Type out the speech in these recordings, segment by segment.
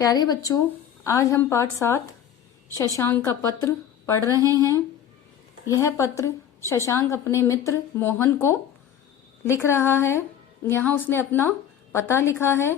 प्यारे बच्चों, आज हम पाठ 7 शशांक का पत्र पढ़ रहे हैं। यह पत्र शशांक अपने मित्र मोहन को लिख रहा है। यहाँ उसने अपना पता लिखा है,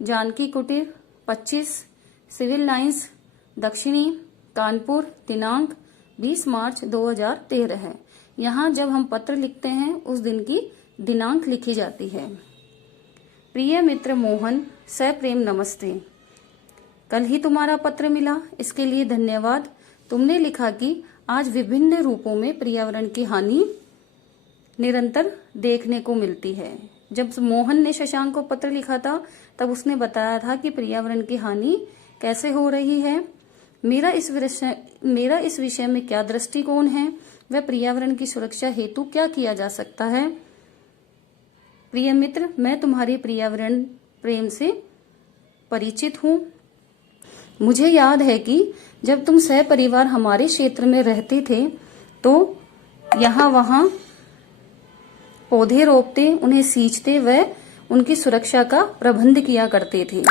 जानकी कुटीर 25 सिविल लाइंस दक्षिणी कानपुर, दिनांक 20 मार्च 2013 है। यहाँ जब हम पत्र लिखते हैं उस दिन की दिनांक लिखी जाती है। प्रिय मित्र मोहन, सप्रेम नमस्ते। कल ही तुम्हारा पत्र मिला, इसके लिए धन्यवाद। तुमने लिखा कि आज विभिन्न रूपों में पर्यावरण की हानि निरंतर देखने को मिलती है। जब मोहन ने शशांक को पत्र लिखा था तब उसने बताया था कि पर्यावरण की हानि कैसे हो रही है। मेरा इस विषय में क्या दृष्टिकोण है, वह पर्यावरण की सुरक्षा हेतु क्या किया जा सकता है। प्रिय मित्र, मैं तुम्हारे पर्यावरण प्रेम से परिचित हूँ। मुझे याद है कि जब तुम सहपरिवार हमारे क्षेत्र में रहते थे तो यहाँ वहाँ पौधे रोपते, उन्हें सींचते व उनकी सुरक्षा का प्रबंध किया करते थे।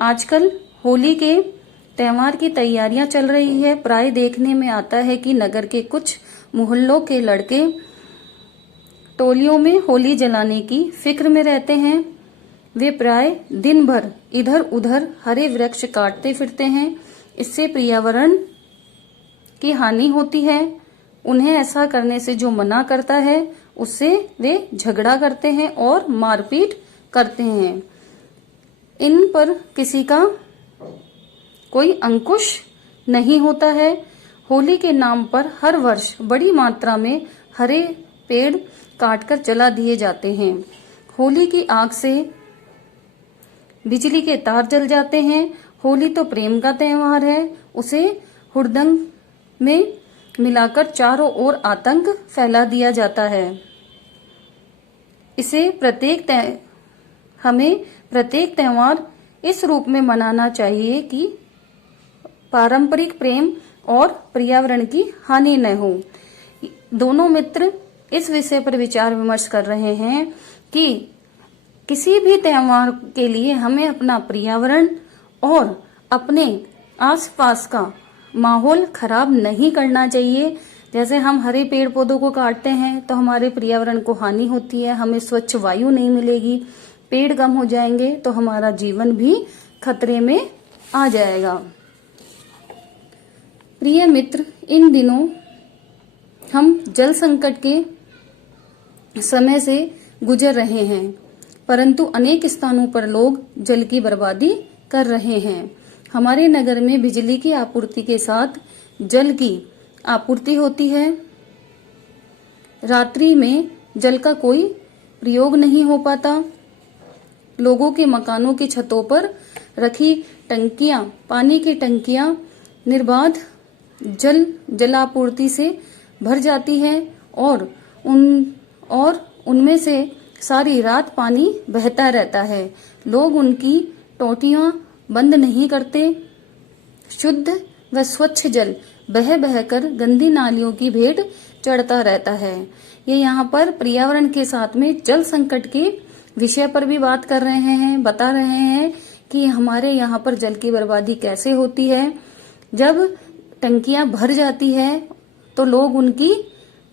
आजकल होली के त्योहार की तैयारियां चल रही है। प्राय देखने में आता है कि नगर के कुछ मोहल्लों के लड़के टोलियों में होली जलाने की फिक्र में रहते हैं। वे प्राय दिन भर इधर उधर हरे वृक्ष काटते फिरते हैं। इससे पर्यावरण की हानि होती है। उन्हें ऐसा करने से जो मना करता है उससे वे झगड़ा करते हैं और मारपीट करते हैं। इन पर किसी का कोई अंकुश नहीं होता है। होली के नाम पर हर वर्ष बड़ी मात्रा में हरे पेड़ काटकर जला दिए जाते हैं। होली की आग से बिजली के तार जल जाते हैं। होली तो प्रेम का त्योहार है, उसे हुड़दंग में मिलाकर चारों ओर आतंक फैला दिया जाता है। हमें प्रत्येक त्योहार इस रूप में मनाना चाहिए कि पारंपरिक प्रेम और पर्यावरण की हानि न हो। दोनों मित्र इस विषय पर विचार विमर्श कर रहे हैं कि किसी भी त्योहार के लिए हमें अपना पर्यावरण और अपने आसपास का माहौल खराब नहीं करना चाहिए। जैसे हम हरे पेड़ पौधों को काटते हैं तो हमारे पर्यावरण को हानि होती है, हमें स्वच्छ वायु नहीं मिलेगी, पेड़ कम हो जाएंगे तो हमारा जीवन भी खतरे में आ जाएगा। प्रिय मित्र, इन दिनों हम जल संकट के समय से गुजर रहे हैं, परंतु अनेक स्थानों पर लोग जल की बर्बादी कर रहे हैं। हमारे नगर में बिजली की आपूर्ति के साथ जल की आपूर्ति होती है। रात्रि में जल का कोई प्रयोग नहीं हो पाता। लोगों के मकानों की छतों पर रखी टंकियां, पानी की टंकियां निर्बाध जलापूर्ति से भर जाती हैं और उनमें से सारी रात पानी बहता रहता है। लोग उनकी टोटियां बंद नहीं करते। शुद्ध व स्वच्छ जल बह बहकर गंदी नालियों की भेंट चढ़ता रहता है। ये यहाँ पर पर्यावरण के साथ में जल संकट के विषय पर भी बात कर रहे हैं, बता रहे हैं कि हमारे यहाँ पर जल की बर्बादी कैसे होती है। जब टंकियां भर जाती है तो लोग उनकी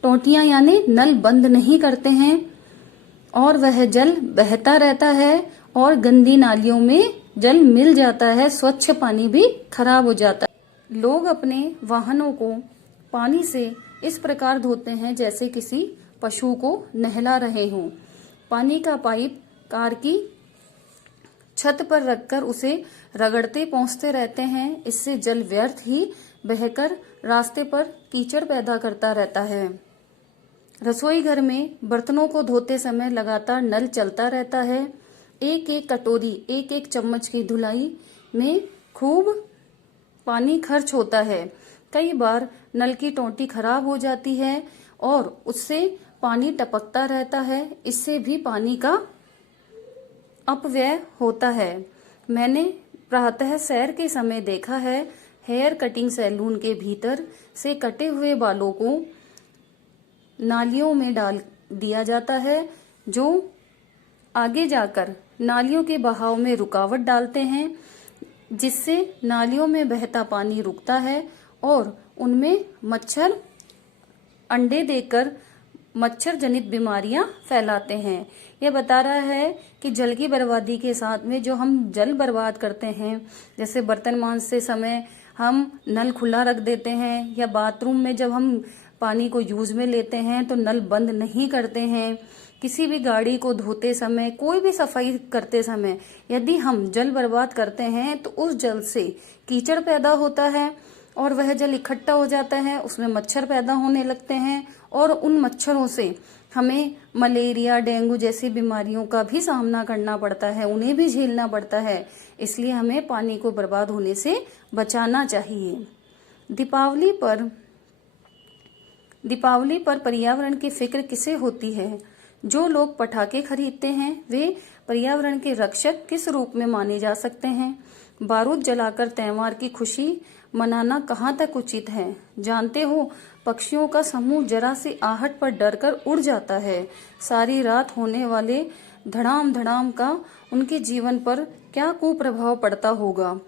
टोटियां यानी नल बंद नहीं करते हैं और वह जल बहता रहता है और गंदी नालियों में जल मिल जाता है, स्वच्छ पानी भी खराब हो जाता है। लोग अपने वाहनों को पानी से इस प्रकार धोते हैं जैसे किसी पशु को नहला रहे हों। पानी का पाइप कार की छत पर रखकर उसे रगड़ते पहुंचते रहते हैं। इससे जल व्यर्थ ही बहकर रास्ते पर कीचड़ पैदा करता रहता है। रसोई घर में बर्तनों को धोते समय लगातार नल चलता रहता है। एक एक कटोरी, एक एक चम्मच की धुलाई में खूब पानी खर्च होता है। कई बार नल की टोंटी खराब हो जाती है और उससे पानी टपकता रहता है। इससे भी पानी का अपव्यय होता है। मैंने प्रातः सैर के समय देखा है, हेयर कटिंग सैलून के भीतर से कटे हुए बालों को नालियों में डाल दिया जाता है, जो आगे जाकर नालियों के बहाव में रुकावट डालते हैं, जिससे नालियों में बहता पानी रुकता है और उनमें मच्छर अंडे देकर मच्छर जनित बीमारियां फैलाते हैं। यह बता रहा है कि जल की बर्बादी के साथ में जो हम जल बर्बाद करते हैं, जैसे बर्तन मांजते समय हम नल खुला रख देते हैं, या बाथरूम में जब हम पानी को यूज में लेते हैं तो नल बंद नहीं करते हैं, किसी भी गाड़ी को धोते समय, कोई भी सफाई करते समय यदि हम जल बर्बाद करते हैं तो उस जल से कीचड़ पैदा होता है और वह जल इकट्ठा हो जाता है, उसमें मच्छर पैदा होने लगते हैं और उन मच्छरों से हमें मलेरिया, डेंगू जैसी बीमारियों का भी सामना करना पड़ता है, उन्हें भी झेलना पड़ता है। इसलिए हमें पानी को बर्बाद होने से बचाना चाहिए। दीपावली पर पर्यावरण की फिक्र किसे होती है? जो लोग पटाखे खरीदते हैं वे पर्यावरण के रक्षक किस रूप में माने जा सकते हैं? बारूद जलाकर त्योहार की खुशी मनाना कहाँ तक उचित है? जानते हो, पक्षियों का समूह जरा सी आहट पर डरकर उड़ जाता है। सारी रात होने वाले धड़ाम धड़ाम का उनके जीवन पर क्या कुप्रभाव पड़ता होगा।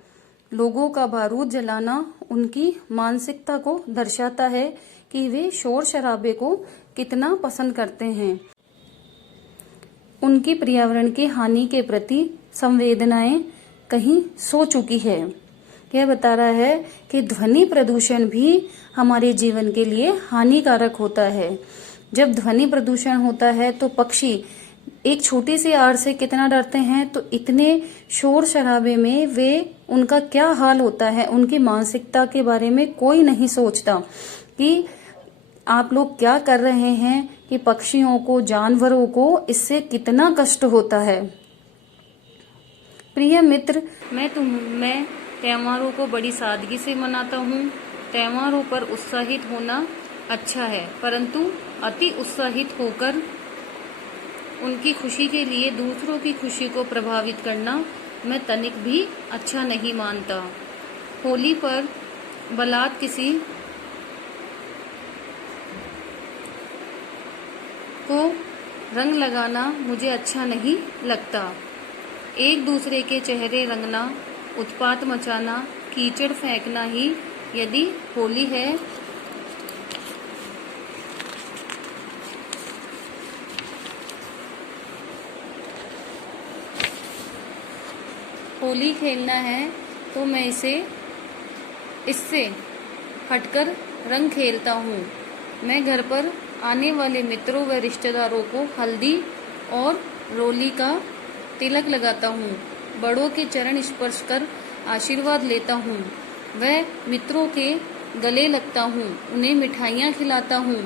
लोगों का बारूद जलाना उनकी मानसिकता को दर्शाता है कि वे शोर शराबे को कितना पसंद करते हैं। उनकी पर्यावरण की हानि के प्रति संवेदनाएं कहीं सो चुकी है। यह बता रहा है कि ध्वनि प्रदूषण भी हमारे जीवन के लिए हानिकारक होता है। जब ध्वनि प्रदूषण होता है तो पक्षी एक छोटी सी आड़ से कितना डरते हैं, तो इतने शोर शराबे में वे उनका क्या हाल होता है, उनकी मानसिकता के बारे में कोई नहीं सोचता कि आप लोग क्या कर रहे हैं, कि पक्षियों को, जानवरों को इससे कितना कष्ट होता है। प्रिय मित्र, मैं त्योहारों को बड़ी सादगी से मनाता हूँ। त्योहारों पर उत्साहित होना अच्छा है, परंतु अति उत्साहित होकर उनकी खुशी के लिए दूसरों की खुशी को प्रभावित करना मैं तनिक भी अच्छा नहीं मानता। होली पर बलात् किसी को रंग लगाना मुझे अच्छा नहीं लगता। एक दूसरे के चेहरे रंगना, उत्पात मचाना, कीचड़ फेंकना ही यदि होली है, होली खेलना है तो मैं इससे हटकर रंग खेलता हूँ। मैं घर पर आने वाले मित्रों व रिश्तेदारों को हल्दी और रोली का तिलक लगाता हूँ, बड़ों के चरण स्पर्श कर आशीर्वाद लेता हूँ, वह मित्रों के गले लगता हूँ, उन्हें मिठाइयाँ खिलाता हूँ।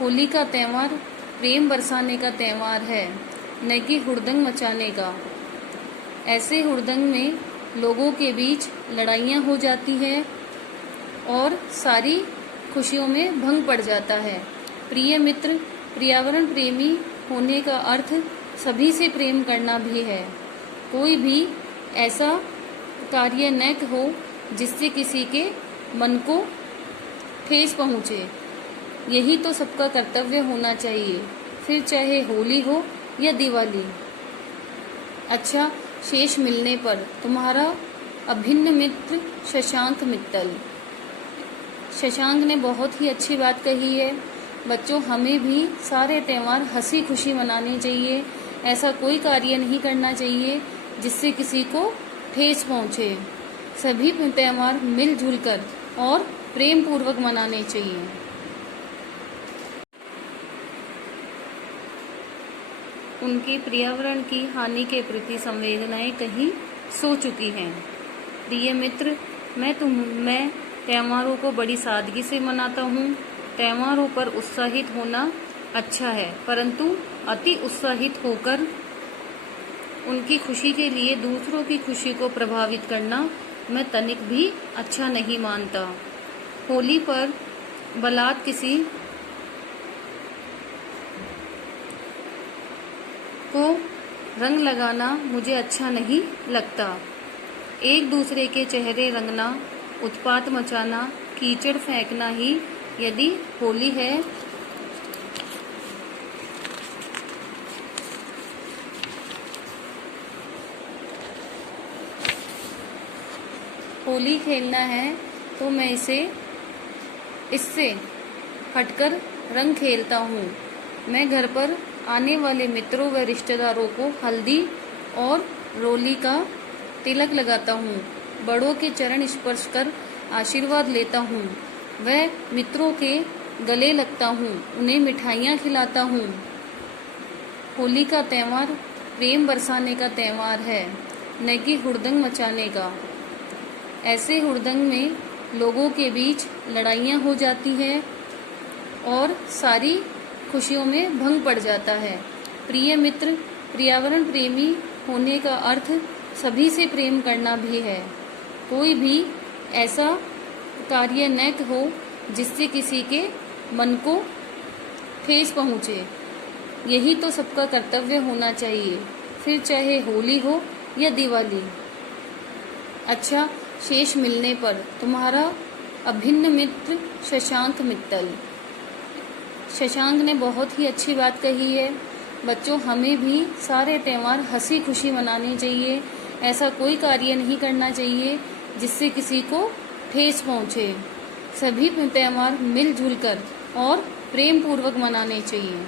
होली का त्यौहार प्रेम बरसाने का त्यौहार है, न कि हुड़दंग मचाने का। ऐसे हुड़दंग में लोगों के बीच लड़ाइयाँ हो जाती है और सारी खुशियों में भंग पड़ जाता है। प्रिय मित्र, पर्यावरण प्रेमी होने का अर्थ सभी से प्रेम करना भी है। कोई भी ऐसा कार्य न हो जिससे किसी के मन को ठेस पहुँचे। यही तो सबका कर्तव्य होना चाहिए, फिर चाहे होली हो या दिवाली। अच्छा, शेष मिलने पर तुम्हारा अभिन्न मित्र शशांक मित्तल। शशांक ने बहुत ही अच्छी बात कही है। बच्चों, हमें भी सारे त्यौहार हंसी खुशी मनाने चाहिए। ऐसा कोई कार्य नहीं करना चाहिए जिससे किसी को ठेस पहुँचे। सभी त्यौहार मिलजुल कर और प्रेम पूर्वक मनाने चाहिए। उनकी पर्यावरण की हानि के प्रति संवेदनाएं कहीं सो चुकी हैं। प्रिय मित्र, मैं त्योहारों को बड़ी सादगी से मनाता हूँ। त्योहारों पर उत्साहित होना अच्छा है, परंतु अति उत्साहित होकर उनकी खुशी के लिए दूसरों की खुशी को प्रभावित करना मैं तनिक भी अच्छा नहीं मानता। होली पर बलात् किसी को रंग लगाना मुझे अच्छा नहीं लगता। एक दूसरे के चेहरे रंगना, उत्पात मचाना, कीचड़ फेंकना ही यदि होली है, होली खेलना है तो मैं इससे हटकर रंग खेलता हूँ। मैं घर पर आने वाले मित्रों व रिश्तेदारों को हल्दी और रोली का तिलक लगाता हूँ। बड़ों के चरण स्पर्श कर आशीर्वाद लेता हूँ। वह मित्रों के गले लगता हूँ, उन्हें मिठाइयाँ खिलाता हूँ। होली का त्यौहार प्रेम बरसाने का त्यौहार है, न कि हुड़दंग मचाने का। ऐसे हुड़दंग में लोगों के बीच लड़ाइयाँ हो जाती हैं और सारी खुशियों में भंग पड़ जाता है। प्रिय मित्र, पर्यावरण प्रेमी होने का अर्थ सभी से प्रेम करना भी है। कोई भी ऐसा कार्य न हो जिससे किसी के मन को ठेस पहुँचे। यही तो सबका कर्तव्य होना चाहिए, फिर चाहे होली हो या दिवाली। अच्छा, शेष मिलने पर तुम्हारा अभिन्न मित्र शशांक मित्तल। शशांक ने बहुत ही अच्छी बात कही है। बच्चों, हमें भी सारे त्यौहार हंसी खुशी मनाने चाहिए। ऐसा कोई कार्य नहीं करना चाहिए जिससे किसी को ठेस पहुँचे। सभी त्यौहार मिलजुल कर और प्रेम पूर्वक मनाने चाहिए।